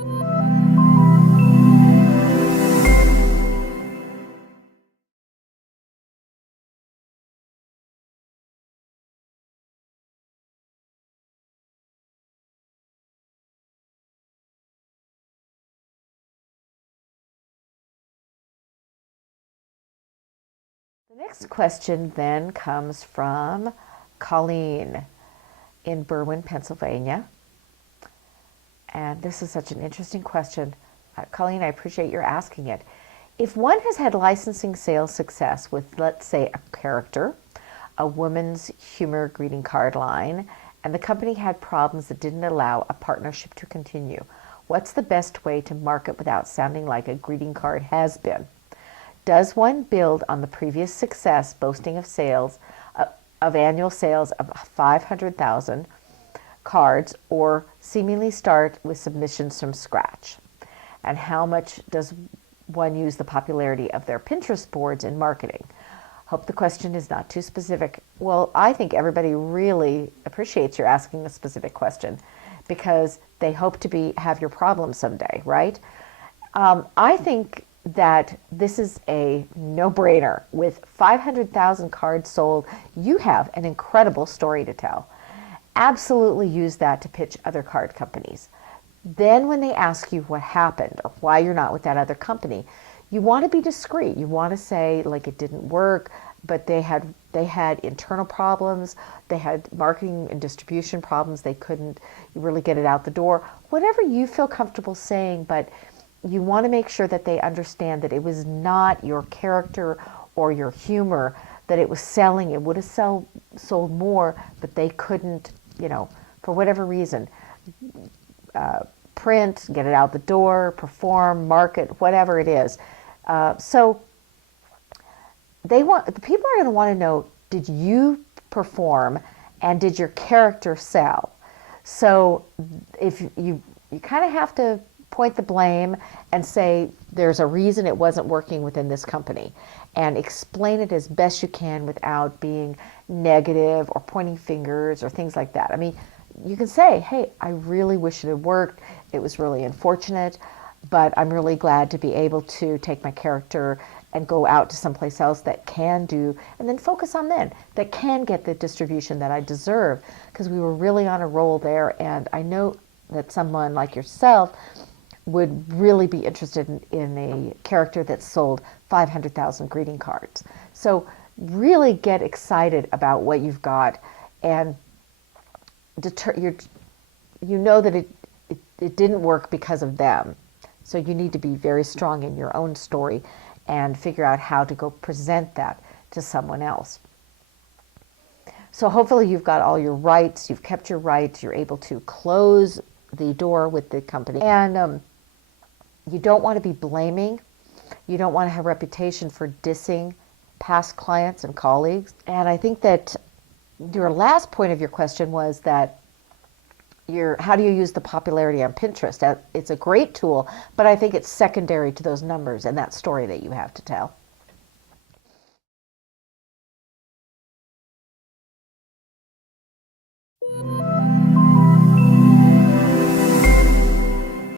The next question then comes from Colleen in Berwyn, Pennsylvania. And this is such an interesting question. Colleen, I appreciate your asking it. If one has had licensing sales success with, let's say, a character, a woman's humor greeting card line, and the company had problems that didn't allow a partnership to continue, what's the best way to market without sounding like a greeting card has-been? Does one build on the previous success, boasting of sales, of annual sales of 500,000 cards, or seemingly start with submissions from scratch? And how much does one use the popularity of their Pinterest boards in marketing? Hope the question is not too specific. Well, I think everybody really appreciates your asking a specific question because they hope to have your problem someday, right? I think that this is a no-brainer. With 500,000 cards sold, you have an incredible story to tell. Absolutely use that to pitch other card companies. Then when they ask you what happened or why you're not with that other company, you want to be discreet. You want to say, like, it didn't work, but they had internal problems, they had marketing and distribution problems, they couldn't really get it out the door. Whatever you feel comfortable saying, but you want to make sure that they understand that it was not your character or your humor, that it was selling. It would have sold more, but they couldn't, for whatever reason, print, get it out the door, perform, market, whatever it is. So the people are going to want to know, did you perform and did your character sell? So if you kind of have to point the blame and say there's a reason it wasn't working within this company, and explain it as best you can without being negative or pointing fingers or things like that. I mean, you can say, hey, I really wish it had worked. It was really unfortunate, but I'm really glad to be able to take my character and go out to someplace else that can do, and then focus on them, that can get the distribution that I deserve, because we were really on a roll there, and I know that someone like yourself would really be interested in a character that sold 500,000 greeting cards. So really get excited about what you've got, and you know that it didn't work because of them. So you need to be very strong in your own story and figure out how to go present that to someone else. So hopefully you've got all your rights, you've kept your rights, you're able to close the door with the company. And you don't want to be blaming. You don't want to have a reputation for dissing past clients and colleagues. And I think that your last point of your question was that how do you use the popularity on Pinterest? It's a great tool, but I think it's secondary to those numbers and that story that you have to tell.